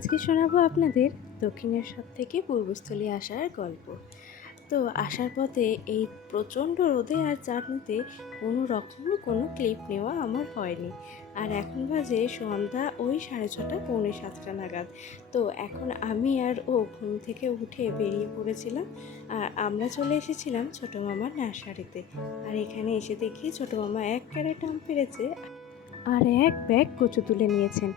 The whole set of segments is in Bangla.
আজকে শোনাবো আপনাদের দক্ষিণেশ্বর থেকে পূর্বস্থলী আসার গল্প। তো আসার পথে এই প্রচণ্ড রোদে আর জার্নিতে কোনো ক্লিপ নেওয়া আমার হয়নি। আর এখন বাজে সন্ধ্যা ওই 6:30 পৌনে 7টা নাগাদ। তো এখন আমি আর ও ঘুম থেকে উঠে বেরিয়ে পড়েছিলাম। আর আমরা চলে এসেছিলাম ছোটো মামার নার্সারিতে। আর এখানে এসে দেখি ছোটো মামা এক ক্যারেট আম পেড়েছে আর এক ব্যাগ কচু তুলে নিয়েছেন।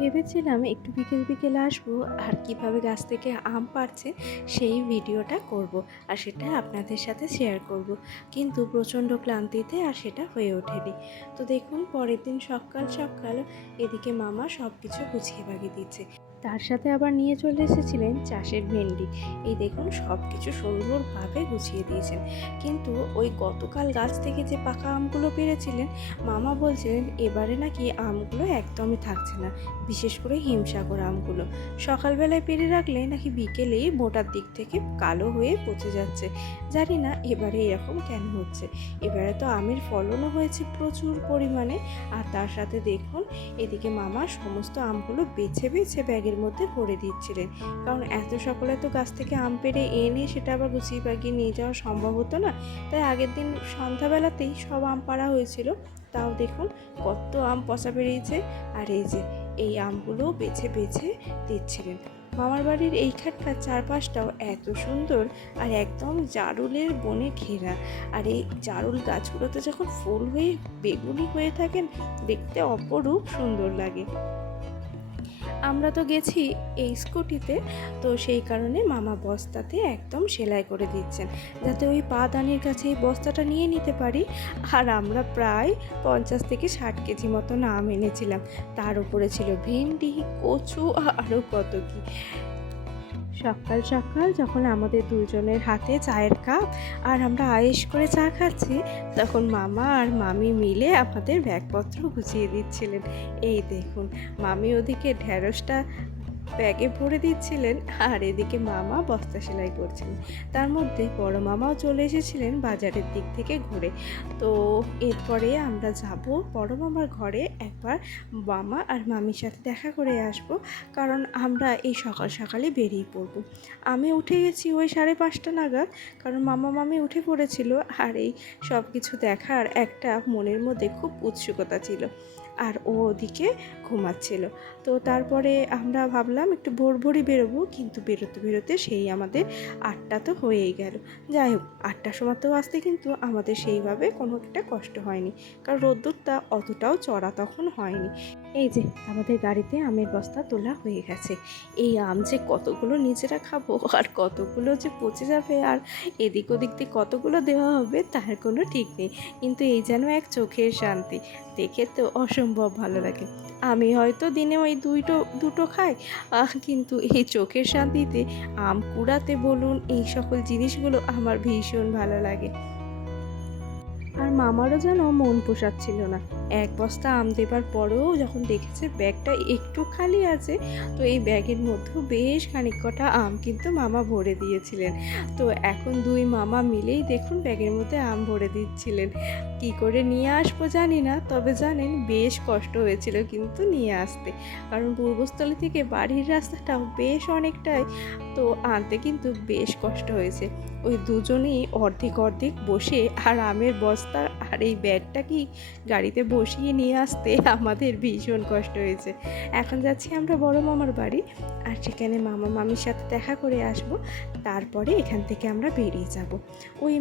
ভেবেছিলাম একটু বিকেল বিকেল আসবো আর কিভাবে গাছ থেকে আম পাড়ছে সেই ভিডিওটা করব আর সেটা আপনাদের সাথে শেয়ার করব, কিন্তু প্রচণ্ড ক্লান্তিতে আর সেটা হয়ে ওঠেনি। তো দেখুন, পরের দিন সকাল সকাল এদিকে মামা সব কিছু গুছিয়ে বাগিয়ে দিচ্ছে। তার সাথে আবার নিয়ে চলে এসেছিলেন চাষের ভেন্ডি। এই দেখুন, সব কিছু সুন্দরভাবে গুছিয়ে দিয়েছেন। কিন্তু ওই গতকাল গাছ থেকে যে পাকা আমগুলো পেরেছিলেন, মামা বলছিলেন এবারে নাকি আমগুলো একদমই থাকছে না, বিশেষ করে হিমসাগর আমগুলো সকালবেলায় পেরে রাখলে নাকি বিকেলেই মোটার দিক থেকে কালো হয়ে পচে যাচ্ছে। জানি না এবারে এরকম কেন হচ্ছে। এবারে তো আমের ফলনও হয়েছে প্রচুর পরিমাণে। আর তার সাথে দেখুন, এদিকে মামা সমস্ত আমগুলো বেছে বেছে ব্যাগের মধ্যে ভরে দিচ্ছিলেন, কারণ এত সকালে তো গাছ থেকে আম পেড়ে এনে সেটা আবার গুছিয়ে বাগিয়ে নিয়ে যাওয়া সম্ভব হতো না। তাই আগের দিন সন্ধ্যাবেলাতেই সব আম পাড়া হয়েছিল। তাও দেখুন কত আম পচা বেরিয়েছে। আর এই যে এই আমগুলো বেছে বেছে দিচ্ছিলেন। মামার বাড়ির এইখানকার চারপাশটাও এত সুন্দর আর একদম জারুলের বনে ঘেরা। আর এই জারুল গাছগুলোতে যখন ফুল হয়ে বেগুনি হয়ে থাকেন, দেখতে অপরূপ সুন্দর লাগে। আমরা তো গেছি এই স্কুটিতে, তো সেই কারণে মামা বস্তাতে একদম সেলাই করে দিচ্ছেন, যাতে ওই পাদানির কাছে এই বস্তাটা নিয়ে নিতে পারি। আর আমরা প্রায় 50 থেকে 60 কেজি মতো আম এনেছিলাম। তার উপরে ছিল ভেন্ডি, কচু, আরও কত কি। সকাল সকাল যখন আমাদের দুজনের হাতে চায়ের কাপ আর আমরা আয়েশ করে চা খাচ্ছি, তখন মামা আর মামি মিলে আমাদের ব্যাগপত্র গুছিয়ে দিচ্ছিলেন। এই দেখুন, মামি ওদিকে ঢ্যাঁড়সটা ব্যাগে ভরে দিচ্ছিলেন আর এদিকে মামা বস্তা সেলাই করছিলেন। তার মধ্যে বড় মামাও চলে এসেছিলেন বাজারের দিক থেকে ঘুরে। তো এরপরে আমরা যাব বড় মামার ঘরে, একবার মামা আর মামির সাথে দেখা করে আসব, কারণ আমরা এই সকাল সকালে বেরিয়ে পড়ব। আমি উঠে গেছি ওই 5:30 নাগাদ, কারণ মামা মামি উঠে পড়েছিল। আর এই সব কিছু দেখার একটা মনের মধ্যে খুব উৎসুকতা ছিল, আর ও ওদিকে ঘুমাচ্ছিল। তো তারপরে আমরা ভাবলাম একটু ভোরই বেরোবো, কিন্তু বেরোতে বেরোতে সেই আমাদের 8টা তো হয়েই গেল। যাই হোক, 8টার সময় তো আসতে কিন্তু আমাদের সেইভাবে কোনো একটা কষ্ট হয়নি, কারণ রোদ্দুরটা অতটাও চড়া তখন হয়নি। এই যে আমাদের গাড়িতে আমের বস্তা তোলা হয়ে গেছে। এই আম যে কতগুলো নিজেরা খাবো আর কতগুলো যে পচে যাবে আর এদিক ওদিক দিয়ে কতগুলো দেওয়া হবে তার কোনো ঠিক নেই, কিন্তু এই যেন এক চোখের শান্তি। দেখে তো অসম্ভব ভালো লাগে। আমি হয়তো দিনে ওই দুটো খাই, কিন্তু এই চোখের শান্তিতে আম কুড়াতে বলুন, এই সকল জিনিসগুলো আমার ভীষণ ভালো লাগে। আর মামারও যেন মন পোষাচ্ছিল না। এক বস্তা আম দেবার পরেও যখন দেখেছে ব্যাগটা একটু খালি আছে, তো এই ব্যাগের মধ্যেও বেশ খানিক কটা আম কিন্তু মামা ভরে দিয়েছিলেন। তো এখন দুই মামা মিলেই দেখুন ব্যাগের মধ্যে আম ভরে দিচ্ছিলেন। কি করে নিয়ে আসবো জানি না, তবে জানেন বেশ কষ্ট হয়েছিল কিন্তু নিয়ে আসতে, কারণ পূর্বস্থলী থেকে বাড়ির রাস্তাটাও বেশ অনেকটাই, তো আনতে কিন্তু বেশ কষ্ট হয়েছে। ওই দুজনেই অর্ধেক অর্ধেক বসে আর আমের বস্তা আর এই ব্যাগটা কি গাড়িতে বসিয়ে নিয়ে আসতে আমাদের ভীষণ কষ্ট হয়েছে। এখন যাচ্ছি আমরা বড় মামার বাড়ি, আর সেখানে মামা মামির সাথে দেখা করে আসব। তারপরে এখান থেকে আমরা বেরিয়ে যাব। ওই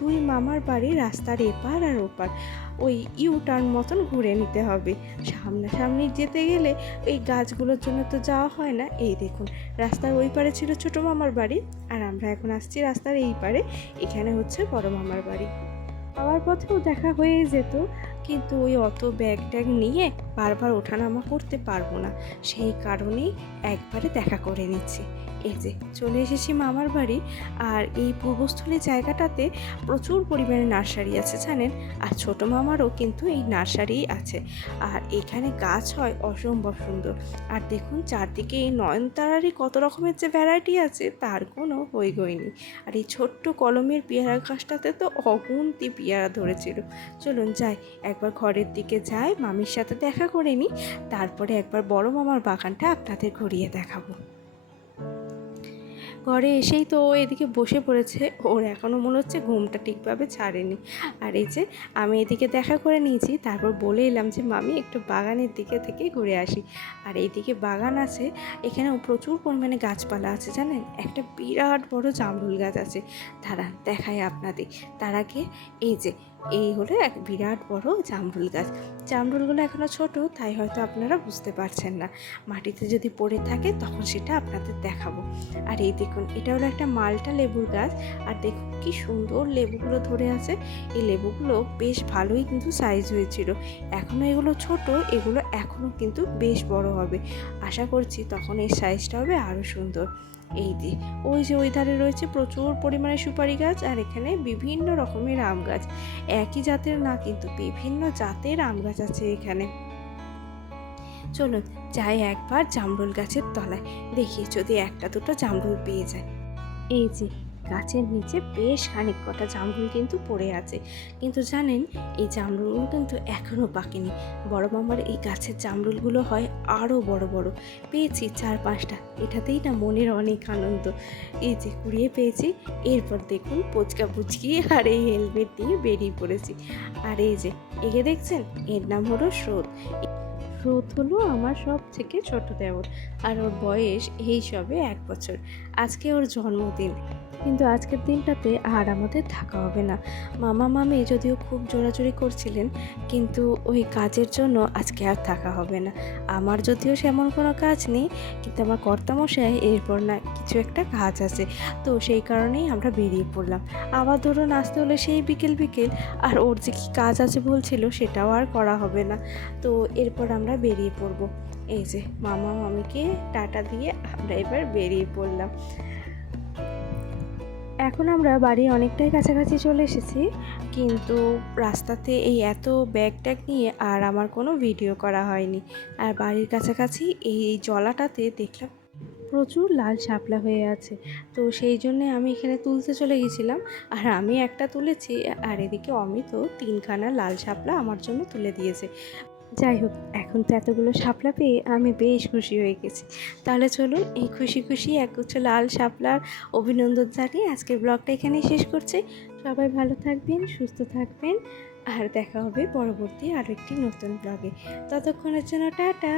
দুই মামার বাড়ি রাস্তার এপার আর ওপার, ওই ইউ টার্ন মতন ঘুরে নিতে হবে। সামনাসামনি যেতে গেলে ওই গাছগুলোর জন্য তো যাওয়া হয় না। এই দেখুন, রাস্তার ওই পারে ছিল ছোটো মামার বাড়ি, আর আমরা এখন আসছি রাস্তার এই পারে, এখানে হচ্ছে বড় মামার বাড়ি। যাওয়ার পথেও দেখা হয়ে যেত, কিন্তু ওই অত ব্যাগ ট্যাগ নিয়ে বারবার ওঠানামা করতে পারবো না, সেই কারণেই একবারে দেখা করে নিচ্ছি। এই যে চলে এসেছি মামার বাড়ি। আর এই পূর্বস্থলী জায়গাটাতে প্রচুর পরিমাণে নার্সারি আছে জানেন, আর ছোটো মামারও কিন্তু এই নার্সারিই আছে। আর এখানে গাছ হয় অসম্ভব সুন্দর। আর দেখুন চারদিকে এই নয়নতারারই কত রকমের যে ভ্যারাইটি আছে তার কোনো হইগই নেই। আর এই ছোট্ট কলমের পেয়ারা গাছটাতে তো অগুন্তি পেয়ারা ধরেছিল। চলুন যাই, একবার ঘরের দিকে যাই, মামির সাথে দেখা দেখা করে নিই, তারপরে একবার বড় মামার বাগানটা আপনাদের ঘুরিয়ে দেখাবো। ঘরে এসেই তো ও এদিকে বসে পড়েছে, ওর এখনও মনে হচ্ছে ঘুমটা ঠিকভাবে ছাড়েনি। আর এই যে আমি এদিকে দেখা করে নিয়েছি, তারপর বলে এলাম যে মামি একটু বাগানের দিকে থেকে ঘুরে আসি। আর এইদিকে বাগান আছে, এখানেও প্রচুর পরিমাণে গাছপালা আছে জানেন, একটা বিরাট বড় জামরুল গাছ আছে। দাঁড়ান দেখায় আপনাদের। তার আগে এই যে এই হলো এক বিরাট বড় জামরুল গাছ। জামরুলগুলো এখনও ছোট, তাই হয়তো আপনারা বুঝতে পারছেন না। মাটিতে যদি পড়ে থাকে তখন সেটা আপনাদের দেখাবো। আর এই দেখুন, এটা হলো একটা মালটা লেবুর গাছ। আর দেখুন কি সুন্দর লেবুগুলো ধরে আছে। এই লেবুগুলো বেশ ভালোই কিন্তু সাইজ হয়েছিল। এখনও এগুলো ছোট, এগুলো এখনও কিন্তু বেশ বড় হবে। আশা করছি তখন এই সাইজটা হবে আরও সুন্দর। এই যে ওই যে ওই ধারে রয়েছে প্রচুর পরিমাণে সুপারি গাছ, আর এখানে বিভিন্ন রকমের আম গাছ। একই জাতের না, কিন্তু বিভিন্ন জাতের আম গাছ আছে এখানে। চলুন যাই একবার জামরুল গাছের তলায়, দেখি যদি একটা দুটো জামরুল পেয়ে যায়। এই যে গাছের নিচে বেশ খানিক কটা জামরুল কিন্তু পড়ে আছে, কিন্তু জানেন এই জামরুলগুলো কিন্তু এখনও পাকেনি। বড় মামার এই গাছের জামরুলগুলো হয় আরও বড় বড়। পেয়েছি 4-5টা, এটাতেই না মনের অনেক আনন্দ। এই যে কুড়িয়ে পেয়েছি। এরপর দেখুন পুচকা পুচকি আর এই হেলমেট নিয়ে বেরিয়ে পড়েছি। আর এই যে একে দেখছেন, এর নাম হলো স্রোত। স্রোত হলো আমার সব থেকে ছোট দেওর, আর ওর বয়স এই সবে 1 বছর। আজকে ওর জন্মদিন, কিন্তু আজকের দিনটাতে আর আমাদের থাকা হবে না। মামা মামি যদিও খুব জোরাজুরি করছিলেন, কিন্তু ওই কাজের জন্য আজকে আর থাকা হবে না। আমার যদিও সেমন কোনো কাজ নেই, কিন্তু আমার কর্তামশাই এরপর না কিছু একটা কাজ আছে, তো সেই কারণেই আমরা বেরিয়ে পড়লাম। আবার ধরুন আসতে হলে সেই বিকেল বিকেল, আর ওর যে কী কাজ আছে বলছিল সেটাও আর করা হবে না। তো এরপর আমরা বেরিয়ে পড়ব। এই যে মামা মামিকে টাটা দিয়ে আমরা এবার বেরিয়ে পড়লাম। এখন আমরা বাড়ির অনেকটাই কাছাকাছি চলে এসেছি, কিন্তু রাস্তাতে এই এত ব্যাগ ট্যাগ নিয়ে আর আমার কোনো ভিডিও করা হয়নি। আর বাড়ির কাছাকাছি এই জলাটাতে দেখলাম প্রচুর লাল শাপলা হয়ে আছে, তো সেই জন্যে আমি এখানে তুলতে চলে গেছিলাম। আর আমি একটা তুলেছি, আর এদিকে অমিতও 3খানা লাল শাপলা আমার জন্য তুলে দিয়েছে। যাই হোক, এখন তো এতগুলো শাপলা পেয়ে আমি বেশ খুশি হয়ে গেছি। তাহলে চলুন এই খুশি খুশি একগুচ্ছ লাল শাপলার অভিনন্দন জানিয়ে আজকের ব্লগটা এখানেই শেষ করছি। সবাই ভালো থাকবেন, সুস্থ থাকবেন, আর দেখা হবে পরবর্তী আরও একটি নতুন ব্লগে। ততক্ষণের জন্য টাটা।